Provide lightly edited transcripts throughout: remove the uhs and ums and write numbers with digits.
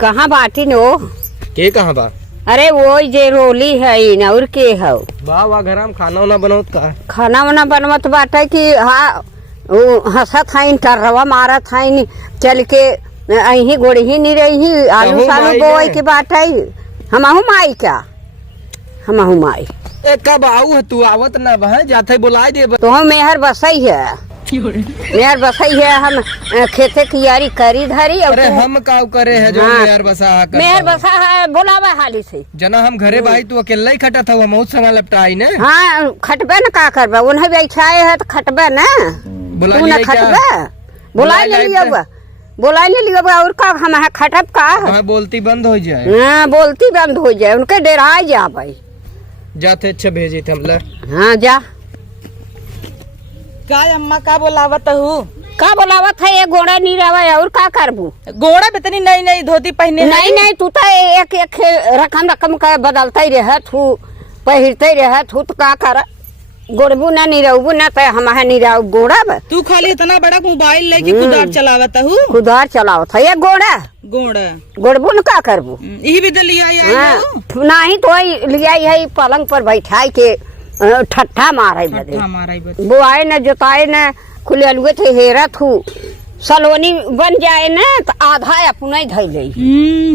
कहाँ बाटी नो के कहाँ बा? अरे वो जे रोली है न और के हो वाह वाह घर में खाना वाना बनावत का खाना वाना बनवत बाटे कि हाँ हंसत हईन टर्रवा मारत हईन चल के अही गोड़ी नहीं रही आलू सालू बोए के बाटे हमहू माई क्या हमहू माई ए कब आऊ तू आवत ना बह जाते बुलाए दे तो हम मेहर बसई है मेहर बसई है हम खेते कियारी करी धरी अरे हम काव करे है जो मेहर बसा कर मेहर बसा है बोलावा हाली से जना हम घरे भाई तू अकेला ही खटा था बहुत समय लपटाई ने हाँ खटबे न का करबे उन्हें भी इच्छाए है तो खटबे न बुला तू न खटबे बुला ले लिया बुला ले लिया और का हम खटब का बोलती बंद हो जाए हाँ बोलती बंद हो जाए उनके डेरा जा भाई जाते अच्छा भेजी थे हमला हाँ जा का अम्मा का बोलावत हूँ का बोलावत है ये घोड़ा नहीं रहा और का करबू घोड़ा बेतनी नई नई धोती पहने नहीं नहीं तू तो एक एक रकम का बदलता ही रह तू पहिरते रह तू तो का कर गोड़बू ना नहीं रहबू ना तो हम नहीं रह गोड़ा तू खाली इतना बड़ा मोबाइल लेके कुदार चलावत हूँ कुदार चलावत है ये गोड़ा गोड़ा गोड़बू न का करबू यही भी लिया नहीं तो लिया है पलंग पर बैठाई के ठट्ठा मारे बदे वो आए न जोताए न खुले अलुए थे हेरा थू सलोनी बन जाए न तो आधा अपना ही धई ले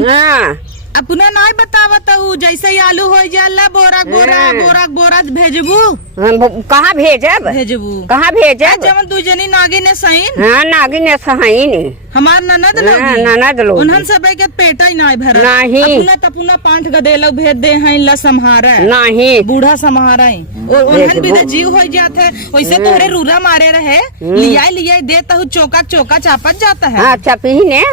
हाँ अपना नहीं बतावत हूँ जैसे ही आलू हो जाला बोरा बोरा बोरा बोरा भेजबू कहाँ भेजबू कहाँ भेजब जब दू जनी नागिन ने सहीन हाँ नागिन ने सहीन हमार ननद ननद लोग उन्हन सब के पेटा ही नहीं भरा नहीं अपना तपुना पांठ गदेलो भेज दे हैं ला संहारा नहीं बूढ़ा संहारा और उन्हन भी जीव हो जाता है वैसे तोहरे रूरा मारे रहे लिया देता हूँ चौका चौका चापत जाता है हाँ चपी ने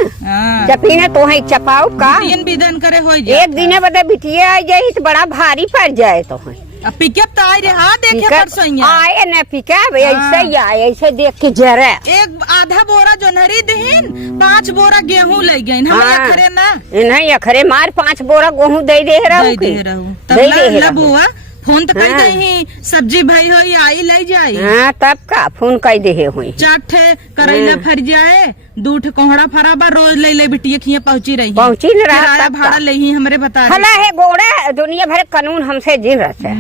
चपी ने तो है चपाओ का विदन करे हो एक दिन बता बिटिया आ जाये तो बड़ा भारी पड़ जाए तो है पिकअप तो आए रहा देखे परसों आए न पिकअप ऐसे ही आए ऐसे देख के जरा एक आधा बोरा जोनहरी दहीन 5 बोरा गेहूं ले गए हम अखरे ना नहीं अखरे मार 5 बोरा गेहूं दे रहू तब बुआ फोन तो कई दही सब्जी भाई हो आई ले जाए हाँ तब का फोन कई दे हुई चाटे करैला फर जाए दूठ कोहड़ा फराबा रोज ले बिटिया खिया पहुंची न रहा भाड़ा ले ही हमरे बता हला है गोड़ा दुनिया भर कानून हमसे जिन रहा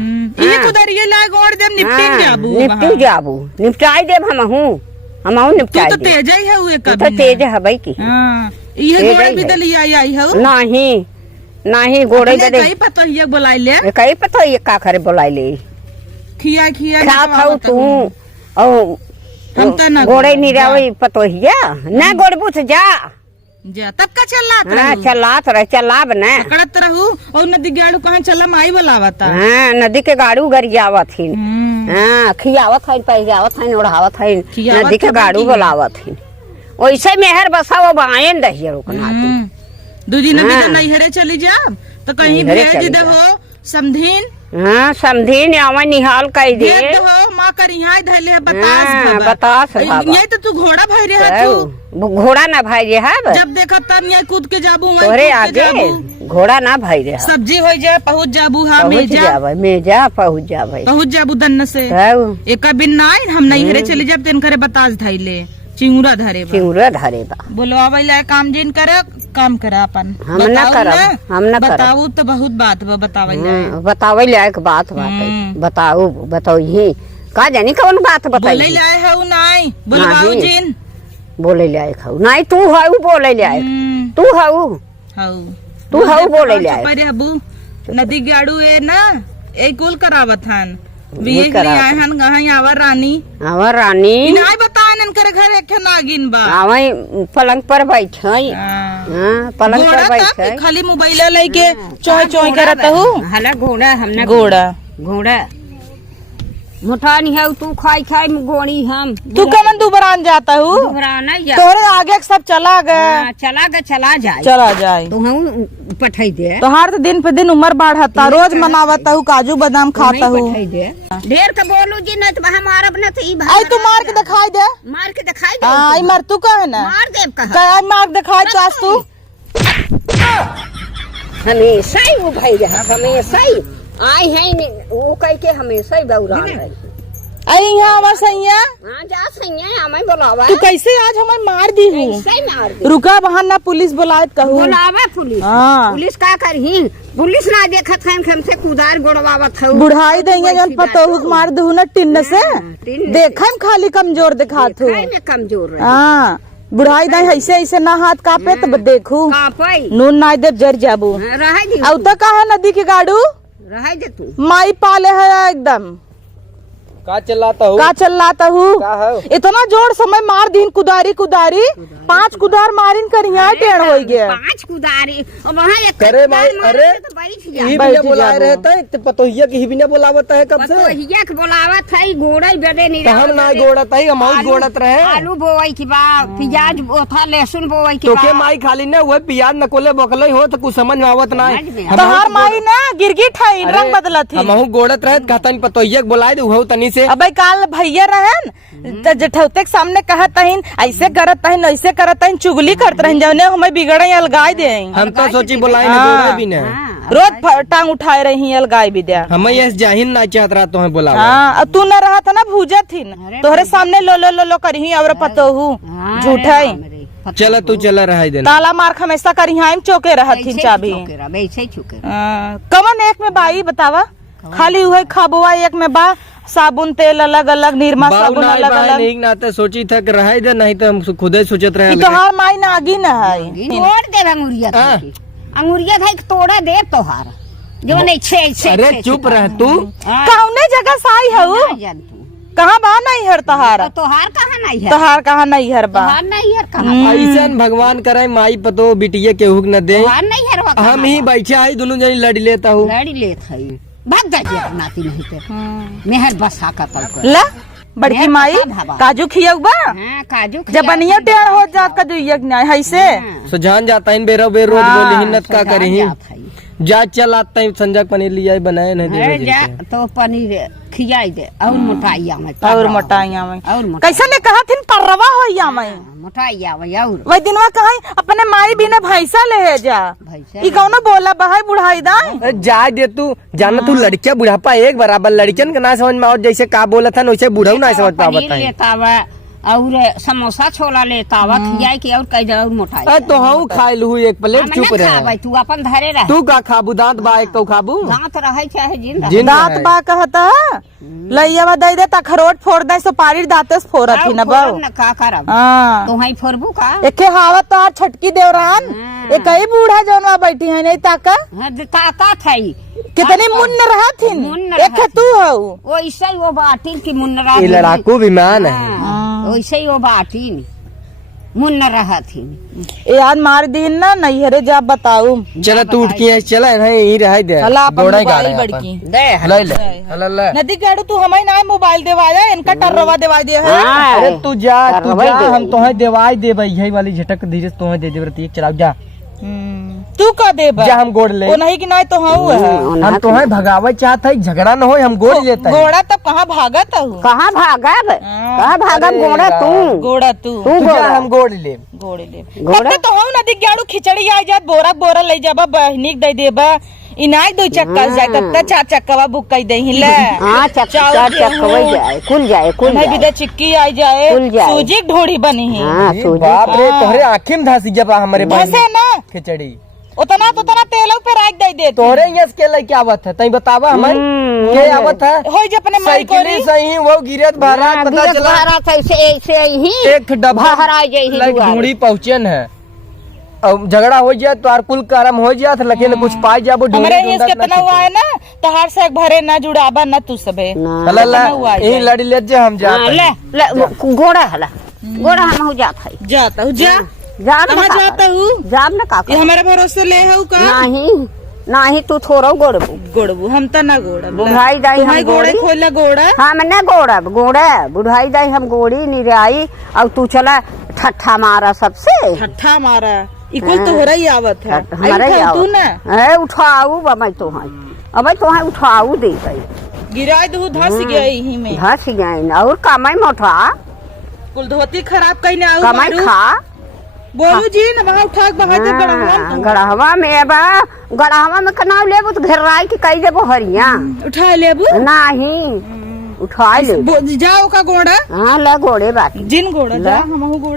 ये कुदरिए लाए गोड़ देम निपटी जाबू निपटाई देब हमहू निपटाई तो तेज ही है हुए तो तेज है भाई की ये गोड़ा भी दलिया आई है नहीं नहीं गोड़े दे कई पता ये बुलाई ले कई पता ये का करे बुलाई ले खिया खाऊ तू ओ हम तो ना गोड़े नहीं रहे पतो हिया ना गोड़बू से जा तब का चलात रहे चलाब न पकड़त रहू और नदी गाड़ू कहाँ चला माई बोलावता हाँ नदी के गाड़ू गरियावत ही हाँ खियावत है पहियावत है ओढ़ावत है नदी के गाड़ू बोलावत है वैसे मेहर बसा वो आयन दहिया रुकना दू दिन नैहरे चली जा तो कहीं भेज दे हो समधीन हाँ समधीन आवा निहाल कह दे हो माँ कर यहाँ धैले बतास यही तो तू घोड़ा भाई रहा तू घोड़ा ना भाई रहा जब देखा तब यहाँ कूद के जाबू तोरे आगे घोड़ा ना भाई रहा सब्जी हो जाए पहुँच जाबू हाँ मेजा पहुँच जाबू दन्न से एक बिन ना हम नैहरे चली जब तेन करे बतास धैले चिंगुरा धरे बा बोलो अब काम जिन करे काम करा अपन हम न बताऊ तो बहुत बात बतावे लायक बात बताओ ही का जानी कौन बात बताई लाए है नहीं बोलवाऊ जिन बोले लायक हूँ नहीं तू हाउ बोले लायक तू हाउ बोले लायक अबू नदी गाड़ू ये ना एक कुल करावत हन रानी नहीं बतान करे घर एक नागिन बा पलंग पर बैठे पलंग पर बैठे खाली मोबाइल लेके चोय करत हूँ हला घोड़ा हमने घोड़ा मोटा नहीं है तू खाई गोड़ी हम तू कमन दुबरान जाता हूँ तोरे आगे सब चला जाए तो हम पठाई दे तोहार तो दिन पे दिन उम्र बढ़ता रोज मनावता हूँ काजू बादाम खाता हूँ ढेर के बोलू जी नहीं तो हमारा बना तो आई तू मार के दिखाई दे आई मर तू का है ना मार देव कहा मार दिखाई चास तू हमेशा ही वो भाई रहा हमेशा ही आई है वो कह के हमेशा ही बौरा अरे यहाँ हमार सैया हाँ जा सैया हमें बुलावा तू कैसे आज हमें मार दी हूँ। कैसे मार दे रुका बहान ना पुलिस बुलाए कहूँ। बुलावा पुलिस हाँ। पुलिस का करही पुलिस ना देखत है हमसे कुदार गोड़वावत है बुढ़ाई देंगे जन पतोहू के मार दू ना टिन्न से टिन्न देखा खाली कमजोर दिखात हूँ। में कमजोर रहे हाँ बुढ़ाई दे ऐसे ऐसे ना हाथ कापे तो देखू कापई नून ना दे जर जाबू। रह दी अब तो कहा नदी के गाड़ू रह दे तू माई पाले है एकदम का चिल्लाता हूँ का चिल्लाता हूँ। का है इतना जोर समय मार दीन कुदारी कुदारी 5 कुदार मारिन कर यहाँ टेढ़ हो गया। 5 कुदारी और वहाँ एक करे माई अरे ही बिना बुलाए रहता है तो पतोहिया की ही बिना बुलावत है कब से के बोलावत है गोड़ा बेदे नहीं हम ना गोड़त है हम गोड़त रहे आलू बोवाई की बा प्याज ओथा लहसुन बोवाई की तो के माई खाली ना वह प्याज नकोले बकले हो तो कुछ समझ में आवत ना तोहार माई ना गिरगिट है रंग बदलत थी। हम गोड़त रहे कहतन पतोहिया के बुलाए दे तनी से अबे काल भैया रहन तो जठौते के सामने कहत हन ऐसे करत हन ऐसे करत हन चुगली करत रहन जौने हमें बिगड़े अलगाय दे। हम तो सोची बुलाए ना गोड़े भी ना रोज टांग उठाए रही अलगाय भी दे हम ये जाहिन ना चाहत रहा तो बुलावा। हाँ तू न रहा था ना भूजा थी तोहरे सामने लो लो लो लो करही और पतोहू झूठा चला तू चला रहा देना ताला मार हमेशा करी हम चौके रहत थी चाबी कमन एक में बाई बतावा खाली हुए खाबुआ एक में बा साबुन तेल अलग अलग निरमा साबुन अलग अलग नहीं नाते सोची था कि रह दे नहीं तो हम खुदे सोचत रहे तोहार माई नागी न है तोड़ दे अंगुरिया अंगुरिया था तोड़ा दे तोहार जो नहीं छे अरे चुप रह तू कौने जगह साई है कहाँ बा नहीं हर तोहार तोहार कहाँ नहीं है तोहार कहाँ नहीं हर बा नहीं है कहाँ ऐसा भगवान करे माई पतो बिटिया के हुक न दे नहीं है हम ही बैठे आई दोनों जनी लड़ लेता हूँ लड़ी लेत है भाग जाइए नाती नहीं तो मेहर बसा का तल ला बड़की माई काजू खियाऊ बा काजू जब बनिया टेढ़ हो जात काजू यक नहीं है से सुझान जाता है बेरो बे रोज बोली हिन्नत का करी जा चल आता है संजय पनीर लिया बनाए नहीं दे तो पनीर खियाई दे और मोटाइया में और मोटाइया में कैसे ने कहा थिन परवा होइया में मोटाइया में और वही दिनवा कहीं अपने माई भी ने भैंसा ले जा ई कौनो बोला बहाई बुढ़ाई दा जा दे तू जाना तू लड़किया बुढ़ापा एक बराबर लड़कियन का ना समझ में और जैसे का बोला था वैसे बुढ़ाऊ ना समझ पावत और समोसा छोला लेता हुआ खियाई के और कई और मोटाई तो हम खा लू एक प्लेट चुप रहे तू अपन धरे रह तू का खाबू दांत बा एक तो खाबू दांत रहे चाहे जिंदा दांत बा कहता लइया दे दे तखरोट फोड़ दे सो पारी दांते से फोड़त ही ना बाऊ का करब हां तो हई फोड़बू का एके हावा तोहार छटकी देवरान एक ही बूढ़ा जौनवा बैठी है नहीं ताका ताका थई कितनी मुन्न रहा थी एक तू हऊ वैसे ही वो बाटिन की मुन्न रहा ये लड़ाकू विमान है वैसे ही वो बाटिन मुन्न रहा थी याद मार दिन ना नहीं हरे जा बताऊ चला तू उठ के चला यही रह दे गोड़ा गाड़ी बड़की ले ले नदी गाड़ू तू हमें ना मोबाइल देवाया इनका टर्रवा देवा दे है अरे तू जा हम तोहे देवाई दे यही वाली झटक धीरे तोहे दे दे एक चलाओ जा तू का दे जा हम गोड़ ले वो नहीं कि नहीं तो हूँ हम तो है भगावे चाहत है झगड़ा न हो हम गोड़ लेते हैं घोड़ा तब कहाँ भागत हूँ कहाँ भागब घोड़ा तू हम गोड़ ले घोड़ा तो हूँ नदी गाड़ू खिचड़ी आ जात बोरा बोरा ले जाबा बहनी दे देबा इनाय 2 चक्का जाए तब तक 4 चक्का बुक कर दे ले हां 4 चक्का जाए खुल जाए बिदा चिक्की आ जाए सूजी ढोड़ी बनी है बाप रे तोहरे आँखी में धस गया हमारे धसे ना खिचड़ी उतना तेल पे रख दे तोहरे यहाँ के लिए क्या आवत है तई बतावा हमें के आवत है हो जे अपने माई को सही वो गिरत भरा पता चला भरा था ऐसे ही एक डब्बा हरा जाई ढूंढी पहुंचन है अब झगड़ा हो जाए तो कुल कर्म हो जाए लेकिन कुछ पाई जा वो हमारे इसके तना हुआ है ना तहार से भरे ना जुड़ाबा ना तू सबे यही लड़ी ले जा हम जा ले घोड़ा हला घोड़ा हम हो जाता है जाता हूँ जा जाता हूँ जाब ना का हमारे भरोसे ले हूँ का नहीं तू थोड़ा गोड़बू हम तो ना गोड़ा बुढ़ाई दाई हम गोड़े खोला गोड़ा हम ना गोड़ा बुढ़ाई दाई हम गोड़ी निराई अब तू चला ठट्ठा मारा सबसे ठट्ठा मारा इकुल तो हो रही आवत है हमारा तू ना उठाऊ मैं तो अब तो उठाऊ दे गई गिराई दू धस गई ही में धस गई और कमाई मोटा कुल धोती खराब कहीं ना कमाई खा बोलू जी न वहाँ उठा के गढ़हवा में कनाव लेबू तो घेराई के कई देबो हरिया उठा लेबू नहीं उठा ले जाओ का गोड़ा हाँ ला घोड़े बाकी जिन गोड़ा जा हमहू गोड़ा